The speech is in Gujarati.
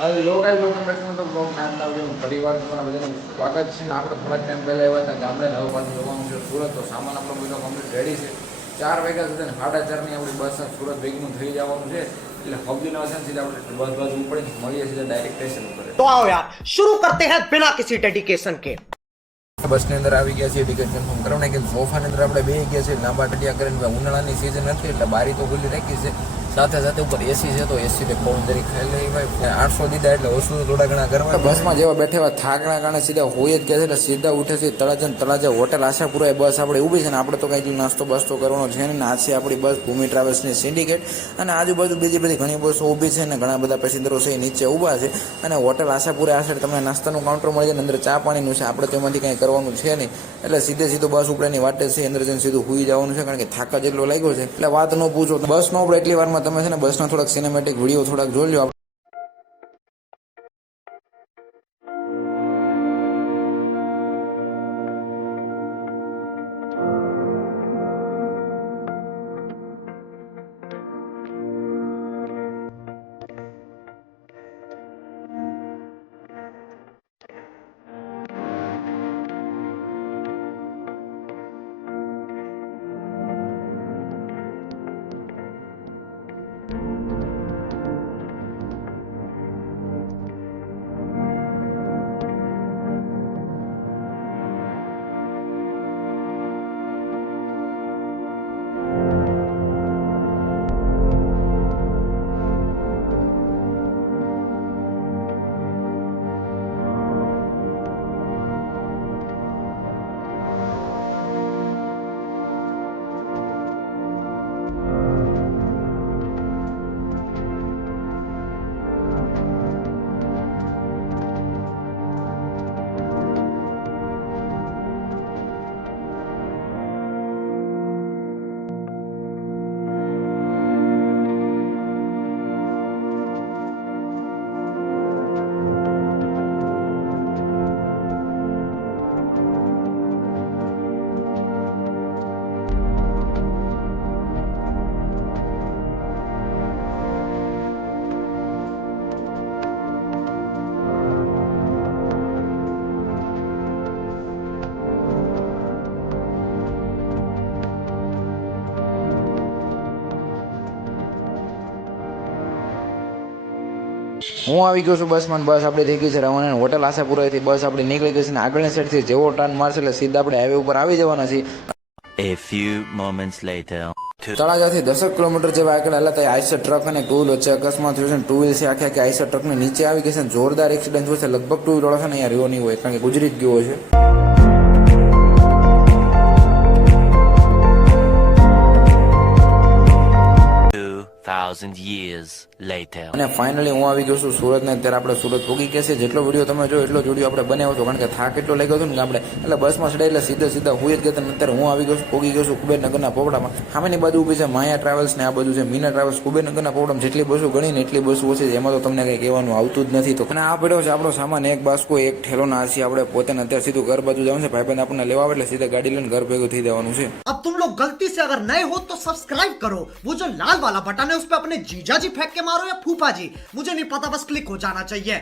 Hello guys, welcome back to blog. નામ લાવજો પરિવાર તમારા બધાનું સ્વાગત છે. આપણે થોડા ટાઈમ પહેલાં આવ્યા હતા ગામડે. હવે પાછું જવાનું છે સુરત. તો સામાન આપણો બધો કમ્પ્લીટ રેડી છે. 4 વાગ્યા સુધી 4:30ની આપણી બસ સુરત ભેગનું થઈ જવાનું છે. એટલે હબજીના છે સીધા આપણે બસ ઉપડી મળીએ સીધા ડાયરેક્ટ સ્ટેશન ઉપર. तो आओ यार शुरू करते हैं बिना किसी डेडिकेशन के। બસની અંદર આવી ગયા છીએ ટિકિટ કન્ફર્મ કરવાને કે સોફાની અંદર આપણે બેસી ગયા છીએ. લાંબા ટટિયા કરીને ઉનાળાની સિઝન હતી એટલે બારી તો ખુલ્લી રાખી છે. સાથે સાથે ઉપર એસી છે તો એસી તે પવન તરીકે ખાઈ લઈ ભાઈ 800 દીધા એટલે વસ્તુ થોડા ઘણા કરવા. બસમાં જેવા બેઠેવા થાકના કારણે સીધા હોય જ ગયા છે એટલે સીધા ઉઠે છે તળાજા હોટલ આશાપુરા. બસ આપણે ઊભી છે ને આપણે તો કંઈ નાસ્તો બાસ્તો કરવાનો છે ને. આ છે આપણી બસ ભૂમિ ટ્રાવેલ્સની સિન્ડિકેટ. અને આજુબાજુ બીજી બધી ઘણી બસો ઊભી છે ને ઘણા બધા પેસેન્જરો છે નીચે ઊભા છે. અને હોટલ આશાપુરા આ સાઈડ તમને નાસ્તાનું કાઉન્ટર મળી જાય. અંદર ચા પાણીનું છે. આપણે તેમાંથી કંઈ કરવાનું છે નહીં એટલે સીધું બસ ઉપડેની વાટે છે. અંદર જઈને સીધું હુઈ જવાનું છે કારણ કે થાક જ એટલો લાગ્યો છે એટલે વાત ન પૂછો. બસ નો ઉપડે એટલી વારમાં તમે છે ને બસના થોડાક સિનેમેટિક વિડીયો થોડાક જોઈ લો. હું આવી ગયો છું બસમાં. બસ આપણે થઈ ગઈ છે રવાના. હોટલ આશાપુરાથી બસ આપણે નીકળી ગઈ છે ને આગળની સાઈડથી જેવો ટર્ન મારશે એટલે સીધા આપણે હાઈવે ઉપર આવી જવાના છીએ. A few moments later. તળાજાથી 10 kilometre જેવા આગળ હાલતા આઈસર ટ્રક અને ટુ વ્હીલ વચ્ચે અકસ્માત થયો છે. ટુ વ્હીલ છે આખી આઈસર ટ્રકની નીચે આવી ગઈ છે. જોરદાર એક્સિડન્ટ થયો છે. લગભગ ટુ વ્હીલ વાળો છે ને અહીંયા રહ્યો નહીં હોય કારણ કે ગુજરી જ ગયો છે. 2,000 years later. અને ફાઇનલી હું આવી ગયો છું સુરત ને. અત્યારે આપણે સુરત પહોંચી ગયા છે. જેટલો વિડીયો તમે જો એટલો જ વિડીયો આપણે બનાવ્યો હતો કારણ કે થાક એટલો લાગ્યો હતો ને આપણે એટલે બસમાં ચડાઈ એટલે સીધા હુઈ જ ગયા. અત્યારે હું આવી ગયો છું પહોંચી ગયો છું કુબેરનગરના પોપડામાં. સામેની બાજુ ઊભી છે માયા ટ્રાવેલ્સ ને આ બાજુ છે મીના ટ્રાવેલ્સ. કુબેરનગરના પોપડામાં જેટલી બસો ગણી ને એટલી બસો ઓછી છે. એમાં તો તમને કંઈ કહેવાનું આવતું જ નથી. તો અને આ પડ્યો છે આપણો સામાન એક બાસ્કો એક ઠેલો ના આસી. આપણે પોતે અત્યારે સીધું ઘર બાજુ જવાનું છે. ભાઈબંધ આપણને લેવા આવે એટલે સીધા ગાડી લઈને ઘર ભેગું થઈ જવાનું છે. अब तुम लोग गलती से अगर नए हो तो सब्सक्राइब करो। वो जो लाल वाला बटन है उस पर अपने जीजा जी फेंक के मारो या फूफा जी, मुझे नहीं पता, बस क्लिक हो जाना चाहिए।